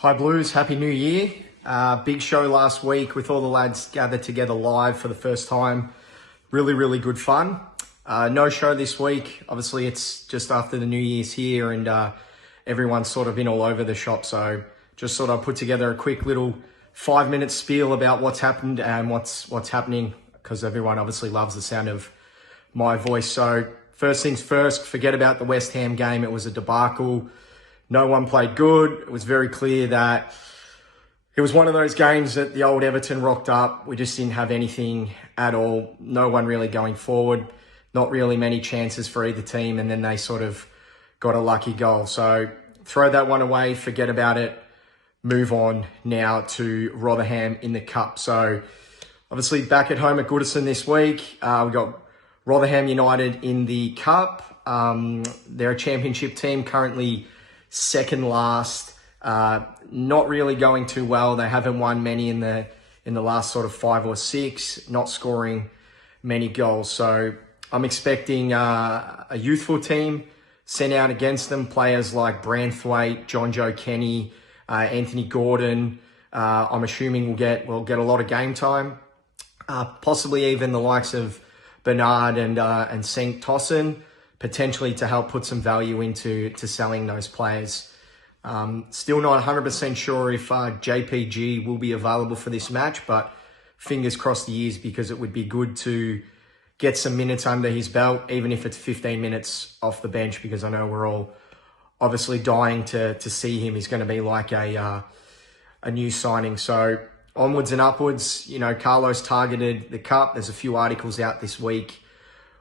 Hi Blues, Happy New Year. Big show last week with all the lads gathered together live for the first time. Really good fun. No show this week. Obviously it's just after the New Year's here and everyone's sort of been all over the shop. So just thought I'd put together a quick little 5-minute spiel about what's happened and what's happening, because everyone obviously loves the sound of my voice. So first things first, forget about the West Ham game. It was a debacle. No one played good. It was very clear that it was one of those games that the old Everton rocked up. We just didn't have anything at all. No one really going forward. Not really many chances for either team. And then they sort of got a lucky goal. So throw that one away. Forget about it. Move on now to Rotherham in the Cup. So obviously back at home at Goodison this week. We got Rotherham United in the Cup. They're a championship team, currently second last. Not really going too well. They haven't won many in the last sort of 5 or 6, not scoring many goals. So I'm expecting a youthful team sent out against them. Players like Branthwaite, John Joe Kenny, Anthony Gordon. I'm assuming we'll get a lot of game time. Possibly even the likes of Bernard and St. Tossin, potentially to help put some value into selling those players. Still not 100% sure if JPG will be available for this match, but fingers crossed he is, because it would be good to get some minutes under his belt, even if it's 15 minutes off the bench, because I know we're all obviously dying to see him. He's going to be like a new signing. So onwards and upwards. You know, Carlos targeted the Cup. There's a few articles out this week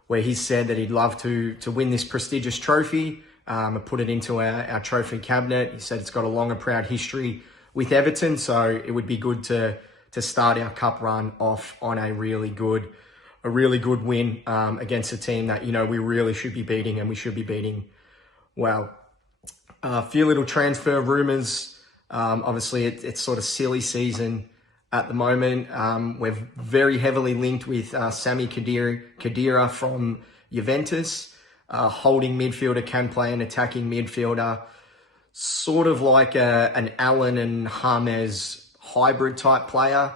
where he said that he'd love to win this prestigious trophy, and put it into our trophy cabinet. He said it's got a long and proud history with Everton, so it would be good to start our Cup run off on a really good win against a team that, you know, we really should be beating, and we should be beating well. A few little transfer rumours. Obviously, it's sort of silly season at the moment. We're very heavily linked with Sami Khedira from Juventus. Holding midfielder, can play an attacking midfielder. Sort of like an Allen and James hybrid type player.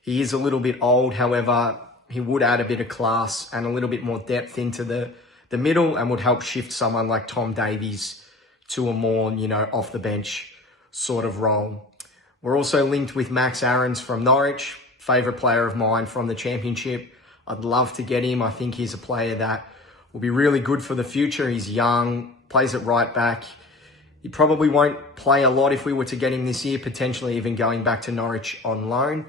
He is a little bit old, however, he would add a bit of class and a little bit more depth into the middle, and would help shift someone like Tom Davies to a more, you know, off the bench sort of role. We're also linked with Max Aarons from Norwich, favourite player of mine from the Championship. I'd love to get him. I think he's a player that will be really good for the future. He's young, plays at right back. He probably won't play a lot if we were to get him this year, potentially even going back to Norwich on loan.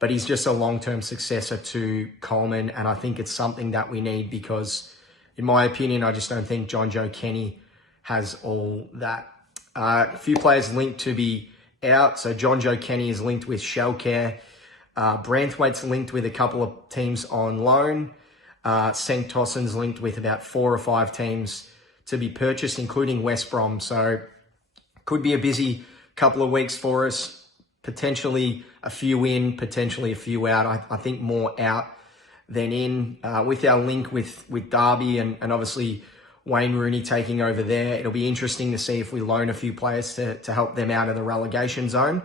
But he's just a long-term successor to Coleman, and I think it's something that we need, because, in my opinion, I just don't think John Joe Kenny has all that. A few players linked to be out. So John Joe Kenny is linked with Schalke. Branthwaite's linked with a couple of teams on loan. St. Tossin's linked with about 4 or 5 teams to be purchased, including West Brom. So could be a busy couple of weeks for us. Potentially a few in, potentially a few out. I think more out than in. With our link with Derby and obviously Wayne Rooney taking over there, it'll be interesting to see if we loan a few players to help them out of the relegation zone.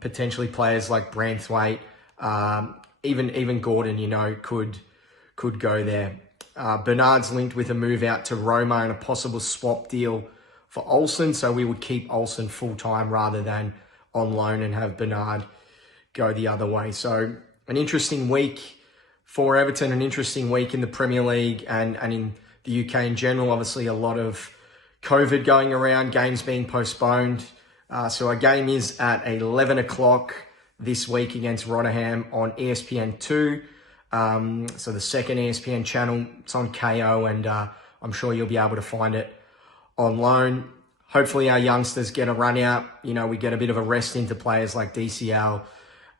Potentially players like Branthwaite, even Gordon, you know, could go there. Bernard's linked with a move out to Roma and a possible swap deal for Olsen. So we would keep Olsen full-time rather than on loan and have Bernard go the other way. So an interesting week for Everton, an interesting week in the Premier League and in the UK in general. Obviously a lot of COVID going around, games being postponed. So our game is at 11 o'clock this week against Rotherham on ESPN2. So the second ESPN channel, it's on KO, and I'm sure you'll be able to find it on loan. Hopefully our youngsters get a run out. You know, we get a bit of a rest into players like DCL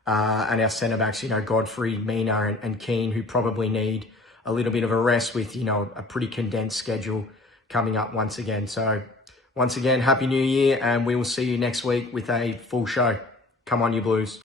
and our centre-backs, you know, Godfrey, Mina and Keane, who probably need a little bit of a rest with, you know, a pretty condensed schedule coming up once again. So once again, Happy New Year, and we will see you next week with a full show. Come on, you Blues.